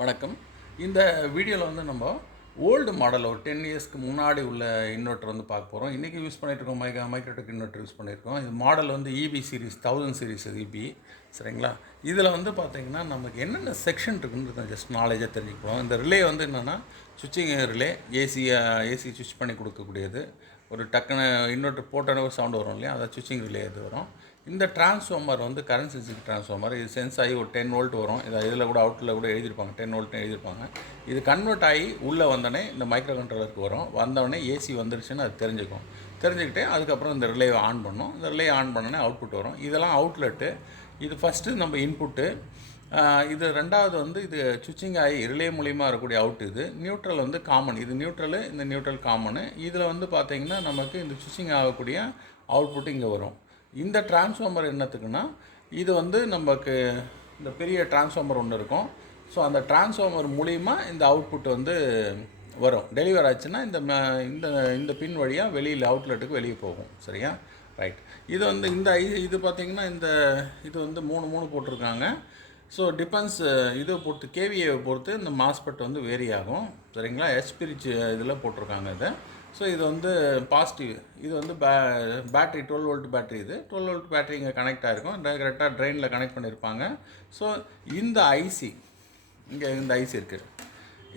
வணக்கம். இந்த வீடியோவில் வந்து நம்ம ஓல்டு மாடல் ஒரு 10 இயர்ஸ்க்கு முன்னாடி உள்ள இன்வெர்ட்டர் வந்து பார்க்க போகிறோம். இன்றைக்கி யூஸ் பண்ணிகிட்ருக்கோம் மைக்ரோடெக் இன்வெர்ட்டர் யூஸ் பண்ணியிருக்கோம். இது மாடல் வந்து இபி சீரிஸ் 1000 சீரிஸ் இபி. சரிங்களா? இதில் வந்து பார்த்திங்கன்னா நமக்கு என்னென்ன செக்ஷன் இருக்குன்னு ஜஸ்ட் நாலேஜாக தெரிஞ்சுக்கிறோம். இந்த ரிலே வந்து என்னென்னா சுவிட்சிங் ரிலே, ஏசி சுவிட்ச் பண்ணி கொடுக்கக்கூடியது. ஒரு டக்குன்னு இன்வெர்ட்டர் போட்டோன்னே ஒரு சவுண்டு வரும் இல்லையா, அதை சுவிட்சிங் ரிலே இது வரும். இந்த டிரான்ஸ்ஃபார்மர் வந்து கரண்ட் சென்சிங் டிரான்ஸ்ஃபார்மர். இது சென்ஸ் ஆகி ஒரு 10 வோல்ட் வரும். இதில் கூட அவுட்டில் கூட எழுதியிருப்பாங்க 10 வோல்ட்னு எழுதியிருப்பாங்க. இது கன்வெர்ட் ஆகி உள்ளே வந்தோடனே இந்த மைக்ரோ கண்ட்ரோலருக்கு வரும். வந்தோடனே ஏசி வந்துருச்சுன்னு அது தெரிஞ்சுக்கிட்டு அதுக்கப்புறம் இந்த ரிலேவை ஆன் பண்ணும். இந்த ரிலே ஆன் பண்ணோடனே அவுட்புட் வரும். இதெல்லாம் அவுட்லெட்டு. இது ஃபஸ்ட்டு நம்ம இன்புட்டு. இது ரெண்டாவது வந்து இது சுவிட்சிங் ஆகி ரிலே மூலிமா வரக்கூடிய அவுட். இது நியூட்ரல் வந்து காமன். இது நியூட்ரலு, இந்த நியூட்ரல் காமனு. இதில் வந்து பார்த்திங்கன்னா நமக்கு இந்த சுவிட்சிங் ஆகக்கூடிய அவுட்புட்டு இங்கே வரும். இந்த டிரான்ஸ்ஃபார்மர் என்னத்துக்குன்னா, இது வந்து நமக்கு இந்த பெரிய டிரான்ஸ்ஃபார்மர் ஒன்று இருக்கும். ஸோ அந்த டிரான்ஸ்ஃபார்மர் மூலிமா இந்த அவுட்புட் வந்து வரும். டெலிவர் ஆச்சுன்னா இந்த பின் வழியாக வெளியில் அவுட்லெட்டுக்கு வெளியே போகும். சரியா? ரைட். இது வந்து இது பார்த்திங்கன்னா இது வந்து 3 போட்டிருக்காங்க. ஸோ டிபெண்ட்ஸ் இதை பொறுத்து, கேவியை பொறுத்து இந்த மாஸ்பெட் வந்து வேரி ஆகும். சரிங்களா? எஸ்பிரிச் இதில் போட்டிருக்காங்க இதை. ஸோ இது வந்து பாசிட்டிவ். இது வந்து பேட்ரி 12 வோல்ட் பேட்ரி. இது 12 வோல்ட் பேட்ரி இங்கே கனெக்ட் ஆகிருக்கும். கரெக்டாக ட்ரெயினில் கனெக்ட் பண்ணியிருப்பாங்க. ஸோ இந்த ஐசி, இங்கே இந்த ஐசி இருக்குது.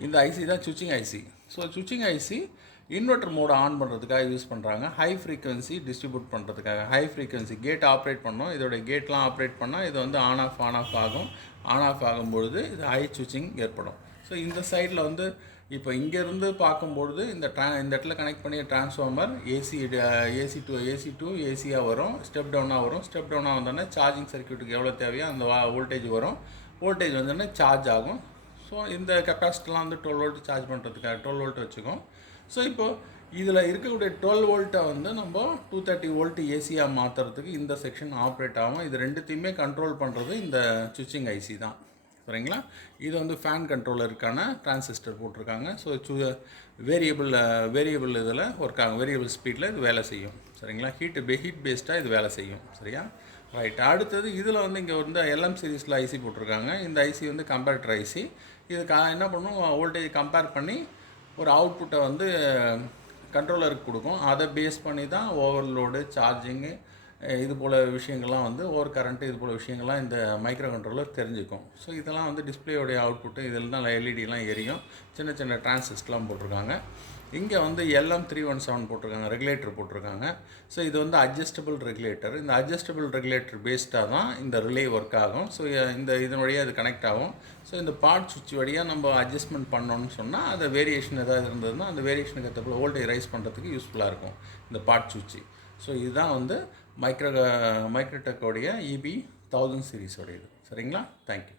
இந்த ஐசி தான் சுவிட்சிங் ஐசி. ஸோ சுவிட்சிங் ஐசி இன்வெர்ட்டர் மோடை ஆன் பண்ணுறதுக்காக யூஸ் பண்ணுறாங்க. ஹை ஃப்ரீக்வன்சி டிஸ்ட்ரிபியூட் பண்ணுறதுக்காக. ஹை ஃப்ரீக்வன்சி கேட் ஆப்ரேட் பண்ணோம். இதோடைய கேட்லாம் ஆப்ரேட் பண்ணால் இது வந்து ஆன் ஆஃப் ஆகும். ஆன் ஆஃப் ஆகும்பொழுது இது ஹை சுவிட்சிங் ஏற்படும். ஸோ இந்த சைடில் வந்து இப்போ இங்கேருந்து பார்க்கும்பொழுது இந்த இடத்துல கனெக்ட் பண்ணிய டிரான்ஸ்ஃபார்மர் ஏசி டு ஏசியாக வரும். ஸ்டெப் டவுனாக வரும். ஸ்டெப் டவுனாக வந்தோடனே சார்ஜிங் சர்க்யூட்டுக்கு எவ்வளோ தேவையோ அந்த வோல்டேஜ் வரும். வோல்டேஜ் வந்தோடனே சார்ஜ் ஆகும். ஸோ இந்த கெப்பாசிட்டிலாம் வந்து 12 வோல்ட் சார்ஜ் பண்ணுறதுக்காக 12 வோல்ட் வச்சுக்கோம். ஸோ இப்போது இதில் இருக்கக்கூடிய 12 வோல்ட்டை வந்து நம்ம 230 வோல்ட் ஏசியாக மாற்றுறதுக்கு இந்த செக்ஷன் ஆப்ரேட் ஆகும். இது ரெண்டுத்தையுமே கண்ட்ரோல் பண்ணுறது இந்த சுவிட்சிங் ஐசி தான். சரிங்களா? இது வந்து ஃபேன் கண்ட்ரோலருக்கான டிரான்சிஸ்டர் போட்டிருக்காங்க. ஸோ வேரியபிள் இதில் ஒர்க் ஆகும். வேரியபிள் ஸ்பீடில் இது வேலை செய்யும். சரிங்களா? ஹீட் பேஸ்டாக இது வேலை செய்யும். சரியா? ரைட். அடுத்தது இதில் வந்து இங்கே வந்து எல்எம் சீரீஸில் ஐசி போட்டிருக்காங்க. இந்த ஐசி வந்து கம்பேரட்டர் ஐசி. இது என்ன பண்ணும், வோல்டேஜ் கம்பேர் பண்ணி ஒரு அவுட்புட்டை வந்து கண்ட்ரோலருக்கு கொடுக்கும். அதை பேஸ் பண்ணி தான் ஓவர்லோடு, சார்ஜிங்கு, இது போல் விஷயங்கள்லாம் வந்து ஓவர் கரண்ட்டு, இது போல் விஷயங்கள்லாம் இந்த மைக்ரோ கண்ட்ரோலர் தெரிஞ்சுக்கும். ஸோ இதெல்லாம் வந்து டிஸ்பிளேயோடைய அவுட்புட்டு. இதில் தான் எல்இடிலாம் எரியும். சின்ன டிரான்சிஸ்டர்லாம் போட்டிருக்காங்க. இங்கே வந்து LM317 போட்டிருக்காங்க, ரெகுலேட்டர் போட்டிருக்காங்க. ஸோ இது வந்து அட்ஜஸ்டபிள் ரெகுலேட்டர். இந்த அட்ஜஸ்டபிள் ரெகுலேட்டர் பேஸ்டாக தான் இந்த ரிலே ஒர்க் ஆகும். ஸோ இதன் வழியாக அது கனெக்ட் ஆகும். ஸோ இந்த பார்ட் சுவிட்ச் வழியாக நம்ம அட்ஜஸ்ட்மெண்ட் பண்ணோன்னு சொன்னால் அது வேரியேஷன் ஏதாவது இருந்ததுன்னா அந்த வேரியேஷனுக்கு ஏற்றப்போ வோல்டேஜ் ரைஸ் பண்ணுறதுக்கு யூஸ்ஃபுல்லாக இருக்கும் இந்த பார்ட் சுவிட்சு. ஸோ இதுதான் வந்து மைக்ரோடெக்கோடைய EB 1000 சீரிஸோடைய இது. சரிங்களா? தேங்க்யூ.